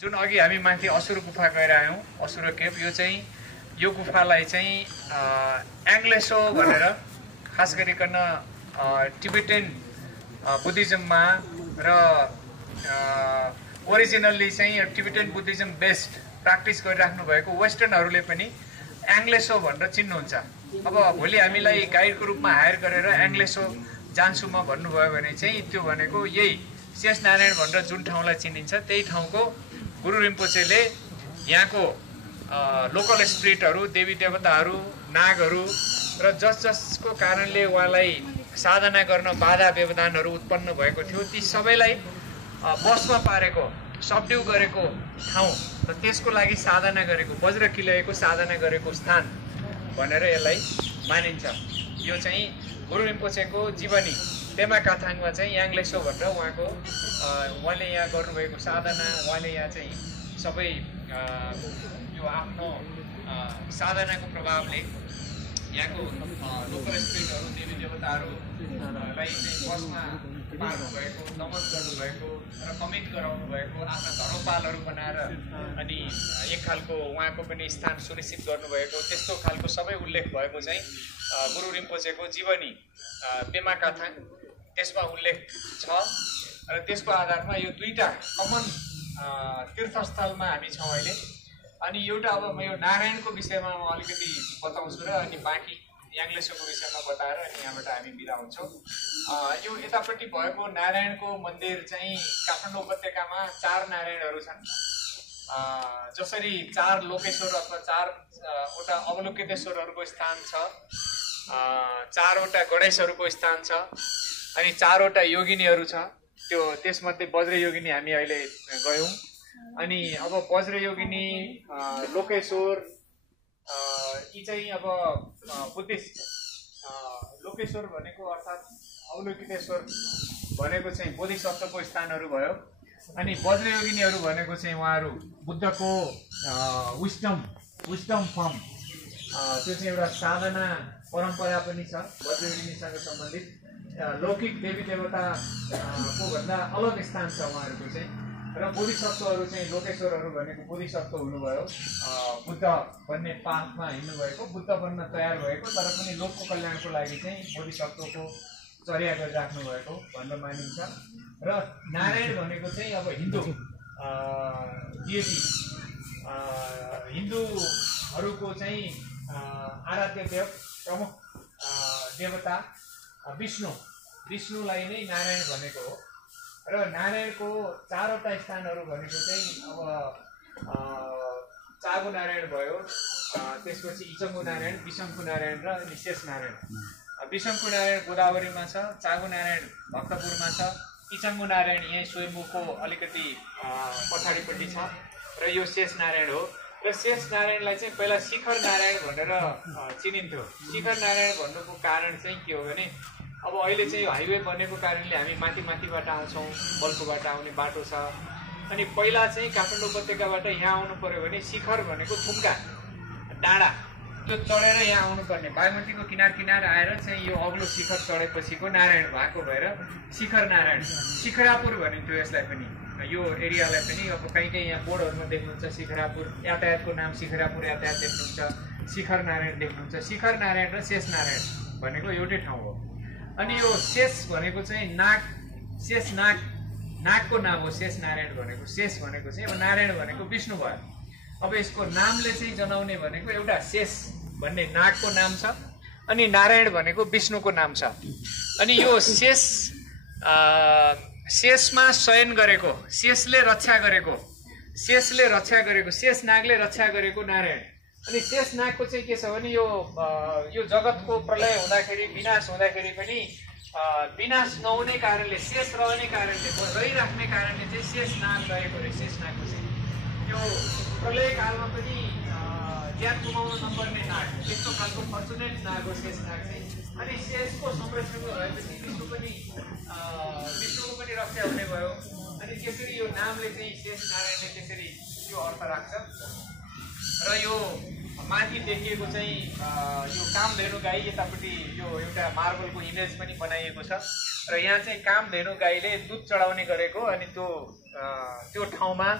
जुन अघि हामी माथि असुर गुफा गएर आयौँ, असुर केभ, यो गुफालाई चाहिँ एङ्ग्लेसो भनेर खास गरिकन टिबेटन बुद्धिज्ममा र ओरिजिनल्ली चाहिँ टिबेटन बुद्धिज्म बेस्ड प्र्याक्टिस गरिराख्नु भएको वेस्टर्नहरूले पनि एङ्ग्लेसो भनेर चिन्नुहुन्छ। अब भोलि हामीलाई गाइडको रूपमा हायर गरेर एङ्ग्लेसो जान्छु म भन्नुभयो भने चाहिँ त्यो भनेको यही शेष नारायण भनेर जुन ठाउँलाई चिनिन्छ त्यही ठाउँको गुरु रिम्पोचेले यहाँको लोकल स्पिरिटहरू, देवी देवताहरू, नागहरू र जसको कारणले उहाँलाई साधना गर्न बाधा व्यवधानहरू उत्पन्न भएको थियो ती सबैलाई बसमा पारेको, सबड्यु गरेको ठाउँ र त्यसको लागि साधना गरेको, वज्र किलयको साधना गरेको स्थान भनेर यसलाई मानिन्छ। यो चाहिँ गुरु रिम्पोचेको जीवनी पेमा काथाङमा चाहिँ याङलेसो भनेर उहाँले यहाँ गर्नुभएको साधना, उहाँले यहाँ चाहिँ सबै यो आफ्नो साधनाको प्रभावले यहाँको लोकल स्पिरिटहरू, देवी देवताहरूलाई चाहिँ बसमा पार्नुभएको, दमन गर्नुभएको र कमिट गराउनु भएको, आफ्ना धर्मपालहरू बनाएर अनि एक खालको उहाँको पनि स्थान सुनिश्चित गर्नुभएको, त्यस्तो खालको सबै उल्लेख भएको चाहिँ गुरु रिम्पोचेको जीवनी पेमा काथाङ त्यसमा उल्लेख छ। र त्यसको आधारमा यो दुईटा कमन तीर्थस्थलमा हामी छौँ अहिले। अनि एउटा अब म यो नारायणको विषयमा म अलिकति बताउँछु र अनि बाँकी याङलेसोको विषयमा बताएर अनि यहाँबाट हामी बिदा हुन्छौँ। यो यतापट्टि भएको नारायणको मन्दिर चाहिँ काठमाडौँ उपत्यकामा 4 नारायणहरू छन्। जसरी 4 लोकेश्वर अथवा 4वटा अवलोकितेश्वरहरूको स्थान छ, 4वटा गणेशहरूको स्थान छ, अनि 4वटा योगिनीहरू छ। त्यसमध्ये वज्र योगिनी हामी अहिले गयौँ। अनि अब वज्र योगिनी, लोकेश्वर, यी चाहिँ अब बुद्धिस्ट लोकेश्वर भनेको अर्थात् अवलोकितेश्वर भनेको चाहिँ बोधिसत्वको स्थानहरू भयो। अनि वज्र योगिनीहरू भनेको चाहिँ उहाँहरू बुद्धको विस्डम फर्म, त्यो चाहिँ एउटा साधना परम्परा पनि छ वज्र योगिनीसँग सम्बन्धित। लौकिक देवी देवताको भन्दा अलग स्थान छ उहाँहरूको चाहिँ। र बोधिसत्वहरू चाहिँ लोकेश्वरहरू भनेको बोधिसत्व हुनुभयो, बुद्ध भन्ने पाथमा हिँड्नुभएको, बुद्ध बन्न तयार भएको, तर पनि लोकको कल्याणको लागि चाहिँ बोधिसत्वको चर्या गरिराख्नु भएको भनेर मानिन्छ। र नारायण भनेको चाहिँ अब हिन्दू डिएटी, हिन्दूहरूको चाहिँ आराध्य देव, प्रमुख देवता विष्णुलाई नै नारायण भनेको हो। र नारायणको 4वटा स्थानहरू भनेको चाहिँ अब चागु नारायण भयो, त्यसपछि इचङ्गु नारायण, बिसङ्खु नारायण र अनि शेष नारायण। बिसङ्खु नारायण गोदावरीमा छ, चागु नारायण भक्तपुरमा छ, इचङ्गु नारायण यहीँ स्वयम्भूको अलिकति पछाडिपट्टि छ र यो शेष नारायण हो। र शेष नारायणलाई चाहिँ पहिला शिखर नारायण भनेर चिनिन्थ्यो। शिखर नारायण भन्नुको कारण चाहिँ के हो भने अब अहिले चाहिँ हाइवे बनेको कारणले हामी माथिबाट आउँछौँ, बल्कुबाट आउने बाटो छ। अनि पहिला चाहिँ काठमाडौँ उपत्यकाबाट यहाँ आउनु पर्यो भने शिखर भनेको थुम्का डाँडा त्यो चढेर यहाँ आउनुपर्ने, बागमतीको किनार आएर चाहिँ यो अग्लो शिखर चढेपछिको नारायण भएको भएर शिखर नारायण। शिखरापुर भनिन्थ्यो यसलाई पनि, यो एरियालाई पनि। अब कहीँ यहाँ बोर्डहरूमा देख्नुहुन्छ शिखरापुर, यातायातको नाम शिखरापुर यातायात देख्नुहुन्छ, शिखर नारायण देख्नुहुन्छ। शिखर नारायण र शेष नारायण भनेको एउटै ठाउँ हो। अनि यो शेष भनेको चाहिँ नागको नाम हो। शेष नारायण भनेको, शेष भनेको चाहिँ अब नारायण भनेको विष्णु भयो। अब यसको नामले चाहिँ जनाउने भनेको एउटा शेष भन्ने नागको नाम छ, अनि नारायण भनेको विष्णुको नाम छ। अनि यो शेषमा शयन गरेको, शेषले रक्षा गरेको, शेष नागले रक्षा गरेको नारायण। अनि शेष नागको चाहिँ के छ भने यो जगतको प्रलय हुँदाखेरि, विनाश हुँदाखेरि पनि विनाश नहुने कारणले, शेष रहने कारणले, रहिराख्ने कारणले चाहिँ शेष नाग रहेको रे। शेष नागको चाहिँ यो प्रलय कालमा पनि ज्यान गुमाउन नपर्ने नाग, त्यस्तो खालको फर्चुनेट नाग हो शेष नाग चाहिँ। अनि शेषको संरक्षण भएपछि विष्णुको पनि रक्षा हुने भयो। अनि त्यसरी यो नामले चाहिँ शेष नारायणले त्यसरी यो अर्थ राख्छ। र यो माथि देखिएको चाहिँ यो कामधेनु गाई, यतापट्टि यो एउटा मार्बलको इमेज पनि बनाइएको छ। र यहाँ चाहिँ कामधेनु गाईले दुध चढाउने गरेको, अनि त्यो ठाउँमा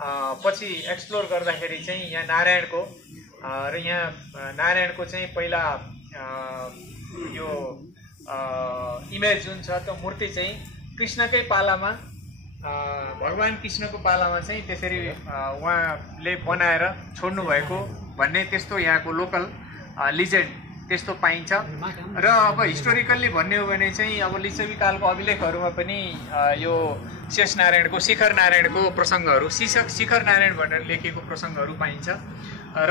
पछि एक्सप्लोर गर्दाखेरि चाहिँ यहाँ नारायणको र यहाँ नारायणको चाहिँ पहिला यो इमेज जुन छ त्यो मूर्ति चाहिँ कृष्णकै पालामा भगवान कृष्णको पालामा चाहिँ त्यसरी उहाँले बनाएर छोड्नु भएको भन्ने त्यस्तो यहाँको लोकल लिजेन्ड त्यस्तो पाइन्छ। र अब हिस्टोरिकल्ली भन्ने हो भने चाहिँ अब लिच्छवी कालको अभिलेखहरूमा पनि यो शेष नारायणको शिखर नारायणको प्रसङ्गहरू शिखर नारायण भनेर लेखिएको प्रसङ्गहरू पाइन्छ। र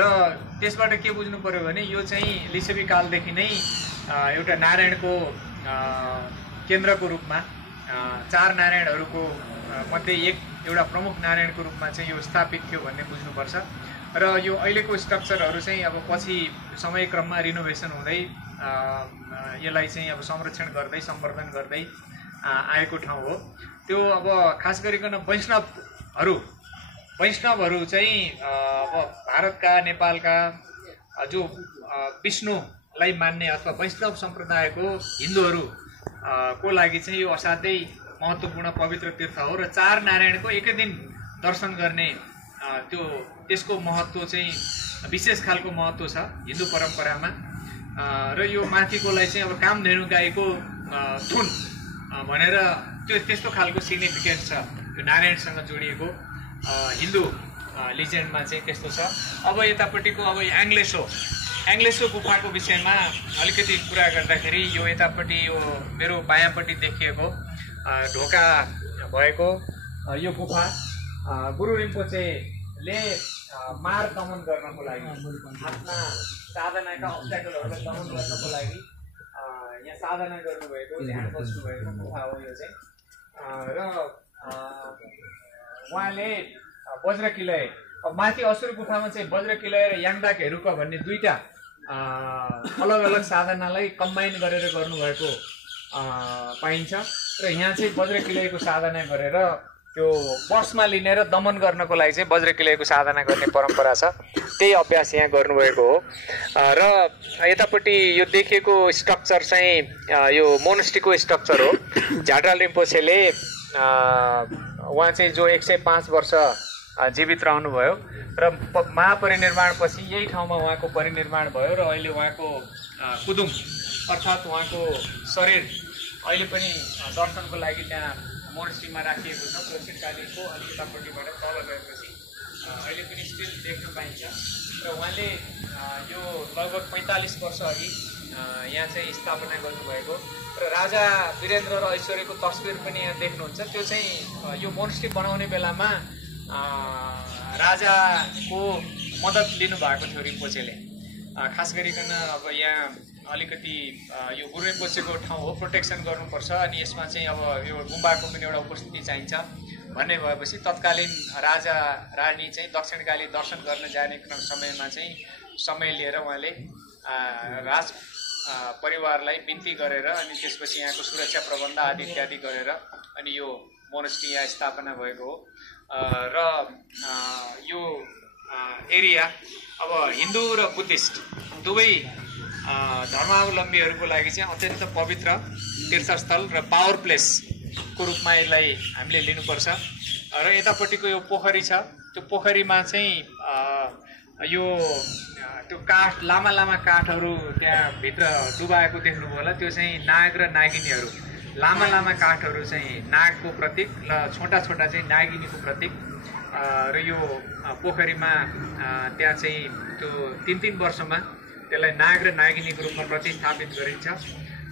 त्यसबाट के बुझ्नु पर्यो भने यो चाहिँ लिच्छवी कालदेखि नै एउटा नारायणको केन्द्रको रूपमा चार नारायणहरूको मध्ये एउटा प्रमुख नारायणको रूपमा चाहिँ यो स्थापित थियो भन्ने बुझ्नुपर्छ। र यो अहिलेको स्ट्रक्चरहरू चाहिँ अब पछि समयक्रममा रिनोभेसन हुँदै यसलाई चाहिँ अब संरक्षण गर्दै सम्वर्धन गर्दै आएको ठाउँ हो। त्यो अब खास गरिकन वैष्णवहरू चाहिँ अब भारतका नेपालका जो विष्णुलाई मान्ने अथवा वैष्णव सम्प्रदायको हिन्दूहरू को लागि चाहिँ यो असाध्यै महत्त्वपूर्ण पवित्र तीर्थ हो। र चार नारायणको एकै दिन दर्शन गर्ने त्यसको महत्त्व चाहिँ विशेष खालको महत्त्व छ हिन्दू परम्परामा। र यो माथिकोलाई चाहिँ अब कामधेनु गाईको थुन भनेर त्यस्तो खालको सिग्निफिकेन्स छ यो नारायणसँग जोडिएको हिन्दू लिजेन्डमा चाहिँ त्यस्तो छ। अब यतापट्टिको अब एङ्ग्लेसो गुफाको विषयमा अलिकति कुरा गर्दाखेरि यो यतापट्टि यो मेरो बायाँपट्टि देखिएको ढोका भएको यो गुफा गुरु रिम्पोचेले मार दमन गर्नको लागि आफ्ना साधनाका अब्स्ट्याकलहरूलाई दमन गर्नको लागि यहाँ साधना गर्नुभएको ध्यान बस्नुभएको गुफा हो यो चाहिँ। र उहाँले वज्रकिलय माथि असुर गुफामा चाहिँ वज्रकिलय र याङदाक हेरुका भन्ने दुईटा अलग अलग साधनालाई कम्बाइन गरेर गर्नुभएको पाइन्छ। र यहाँ चाहिँ वज्रकिलयको साधना गरेर त्यो बसमा लिने र दमन गर्नको लागि चाहिँ वज्रकिलयको साधना गर्ने परम्परा छ, त्यही अभ्यास यहाँ गर्नुभएको हो। र यतापट्टि यो देखिएको स्ट्रक्चर चाहिँ यो मोनेस्ट्रीको स्ट्रक्चर हो। झाड्राल रिम्पोछेले उहाँ चाहिँ जो 105 वर्ष जीवित रहनुभयो र महापरिनिर्वाणपछि यही ठाउँमा उहाँको परिनिर्वाण भयो र अहिले उहाँको कुदुङ अर्थात् उहाँको शरीर अहिले पनि दर्शनको लागि त्यहाँ मोनेस्ट्रीमा राखिएको छ। प्रसिद्धकालीको अलिकतापट्टिबाट तल गएपछि अहिले पनि स्टिल देख्न पाइन्छ। र उहाँले यो लगभग 45 वर्ष अघि यहाँ चाहिँ स्थापना गर्नुभएको र राजा वीरेन्द्र र ऐश्वर्यको तस्बिर पनि यहाँ देख्नुहुन्छ। त्यो चाहिँ यो मोनेस्ट्री बनाउने बेलामा राजाको मद्दत लिनुभएको थियो रिम्पोछेले। खास गरिकन अब यहाँ अलिकति यो गुरु रिम्पोछेको ठाउँ हो, प्रोटेक्सन गर्नुपर्छ अनि यसमा चाहिँ अब यो गुम्बाको पनि एउटा उपस्थिति चाहिन्छ भन्ने भएपछि तत्कालीन राजा रानी चाहिँ दक्षिणकाली दर्शन गर्न जाने समयमा चाहिँ समय लिएर उहाँले राज परिवारलाई बिन्ती गरेर अनि त्यसपछि यहाँको सुरक्षा प्रबन्ध आदि इत्यादि गरेर अनि यो मोनेस्ट्री यहाँ स्थापना भएको हो। र यो एरिया अब हिन्दू र बुद्धिस्ट दुवै धर्मावलम्बीहरूको लागि चाहिँ अत्यन्त पवित्र तीर्थस्थल र पावर प्लेसको रूपमा यसलाई हामीले लिनुपर्छ। र यतापट्टिको यो पोखरी छ, त्यो पोखरीमा चाहिँ यो त्यो काठ लामा लामा काठहरू त्यहाँ भित्र डुबाएको देख्नुभयो होला, त्यो चाहिँ नाग र नागिनीहरू, लामा लामा काठहरू चाहिँ नागको प्रतीक र छोटा छोटा चाहिँ नागिनीको प्रतीक। र यो पोखरीमा त्यहाँ चाहिँ त्यो 3-3 वर्षमा त्यसलाई नाग र नागिनीको रूपमा प्रतिस्थापित गरिन्छ।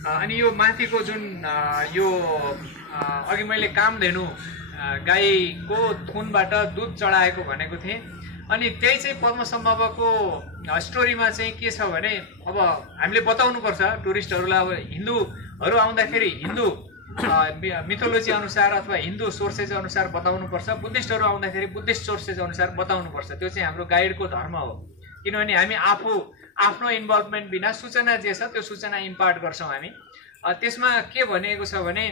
अनि यो माथिको जुन यो अघि मैले कामधेनु गाईको थुनबाट दुध चढाएको भनेको थिएँ, अनि त्यही चाहिँ पद्मसम्भवको स्टोरीमा चाहिँ के छ भने अब हामीले बताउनुपर्छ टुरिस्टहरूलाई। अब हिन्दूहरू आउँदाखेरि हिन्दू मिथोलोजी अनुसार अथवा हिन्दू सोर्सेज अनुसार बताउनुपर्छ, बुद्धिस्टहरू आउँदाखेरि बुद्धिस्ट सोर्सेज अनुसार बताउनुपर्छ। त्यो चाहिँ हाम्रो गाइडको धर्म हो, किनभने हामी आफ्नो इन्भल्भमेन्ट बिना सूचना जे छ त्यो सूचना इम्पार्ट गर्छौँ हामी। त्यसमा के भनेको छ भने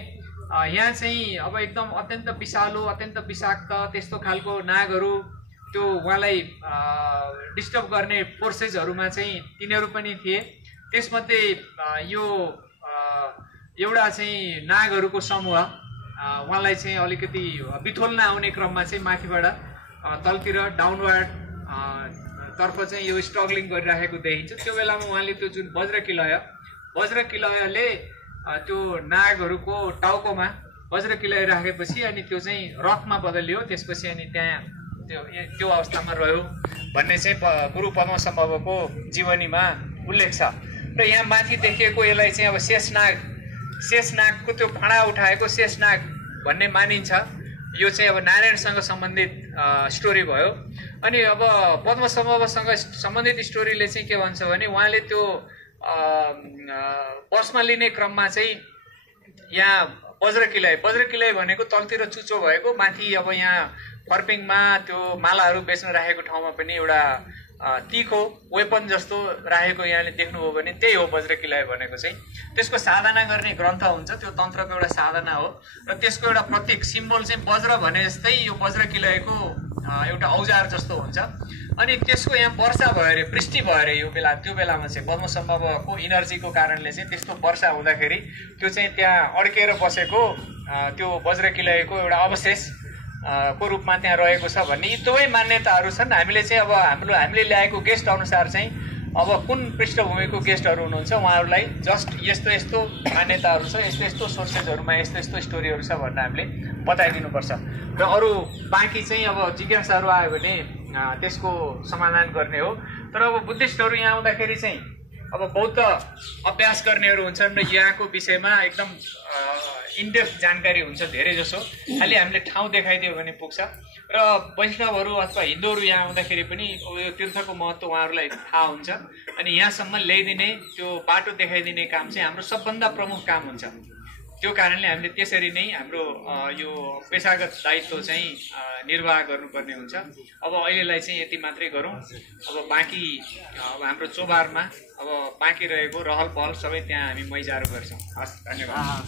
यहाँ चाहिँ अब एकदम अत्यन्त विषालु अत्यन्त विषाक्त त्यस्तो खालको नागहरू त्यो उहाँलाई डिस्टर्ब गर्ने फोर्सेसहरूमा चाहिँ तिनीहरू पनि थिए। त्यसमध्ये यो एउटा चाहिँ नागहरूको समूह उहाँलाई चाहिँ अलिकति बिथोल्न आउने क्रममा चाहिँ माथिबाट तलतिर डाउनवर्ड तर्फ चाहिँ यो स्ट्रगलिङ गरिराखेको देखिन्छ। त्यो बेलामा उहाँले त्यो जुन वज्रकिलयले त्यो नागहरूको टाउकोमा वज्रकिलय राखेपछि अनि त्यो चाहिँ रकमा बदलियो, त्यसपछि अनि त्यहाँ त्यो अवस्थामा रह्यो भन्ने चाहिँ गुरु पद्मसम्भवको जीवनीमा उल्लेख छ। र यहाँ माथि देखिएको यसलाई चाहिँ अब शेषनागको त्यो फणा उठाएको शेषनाग भन्ने मानिन्छ। यो चाहिँ अब नारायणसँग सम्बन्धित स्टोरी भयो। अनि अब पद्मसम्भवसँग सम्बन्धित स्टोरीले चाहिँ के भन्छ भने उहाँले त्यो बसमा लिने क्रममा चाहिँ यहाँ वज्रकिलय भनेको तलतिर चुचो भएको, माथि अब यहाँ फर्पिङमा त्यो मालाहरू बेच्न राखेको ठाउँमा पनि एउटा तीखो वेपन जस्तो राखेको यहाँले देख्नुभयो भने त्यही हो वज्रकिलय भनेको चाहिँ। त्यसको साधना गर्ने ग्रन्थ हुन्छ, त्यो तन्त्रको एउटा साधना हो र त्यसको एउटा प्रतीक सिम्बल चाहिँ वज्र भने जस्तै यो वज्रकिलयको एउटा औजार जस्तो हुन्छ। अनि त्यसको यहाँ वर्षा भयो अरे, वृष्टि भयो अरे त्यो बेलामा चाहिँ पद्मसम्भवको इनर्जीको कारणले चाहिँ त्यस्तो वर्षा हुँदाखेरि त्यो चाहिँ त्यहाँ अड्केर बसेको त्यो वज्रकिलयको एउटा अवशेष को रूपमा त्यहाँ रहेको छ भन्ने यी दुवै मान्यताहरू छन्। हामीले चाहिँ अब हामीले ल्याएको गेस्ट अनुसार चाहिँ अब कुन पृष्ठभूमिको गेस्टहरू हुनुहुन्छ उहाँहरूलाई जस्ट यस्तो मान्यताहरू छ, यस्तो सोर्सेसहरूमा यस्तो स्टोरीहरू छ भनेर हामीले बताइदिनुपर्छ। र अरू बाँकी चाहिँ अब जिज्ञासाहरू आयो भने त्यसको समाधान गर्ने हो। तर अब बुद्धिस्टहरू यहाँ आउँदाखेरि चाहिँ अब बौद्ध अभ्यास गर्नेहरू हुन्छन् र यहाँको विषयमा एकदम इनडेप्थ जानकारी हुन्छ धेरै जसो, खालि हामीले ठाउँ देखाइदियो भने पुग्छ। र वैष्णवहरू अथवा हिन्दूहरू यहाँ आउँदाखेरि पनि यो तीर्थको महत्त्व उहाँहरूलाई थाहा हुन्छ। अनि यहाँसम्म ल्याइदिने त्यो बाटो देखाइदिने काम चाहिँ हाम्रो सबभन्दा प्रमुख काम हुन्छ। त्यो कारणले हामीले त्यसरी नै हाम्रो यो पेसागत दायित्व चाहिँ निर्वाह गर्नुपर्ने हुन्छ। अब अहिलेलाई चाहिँ यति मात्रै गरौँ। अब बाँकी अब हाम्रो चोबारमा अब बाँकी रहेको रहल पहल सबै त्यहाँ हामी मैजाहरू गर्छौँ। हस्, धन्यवाद।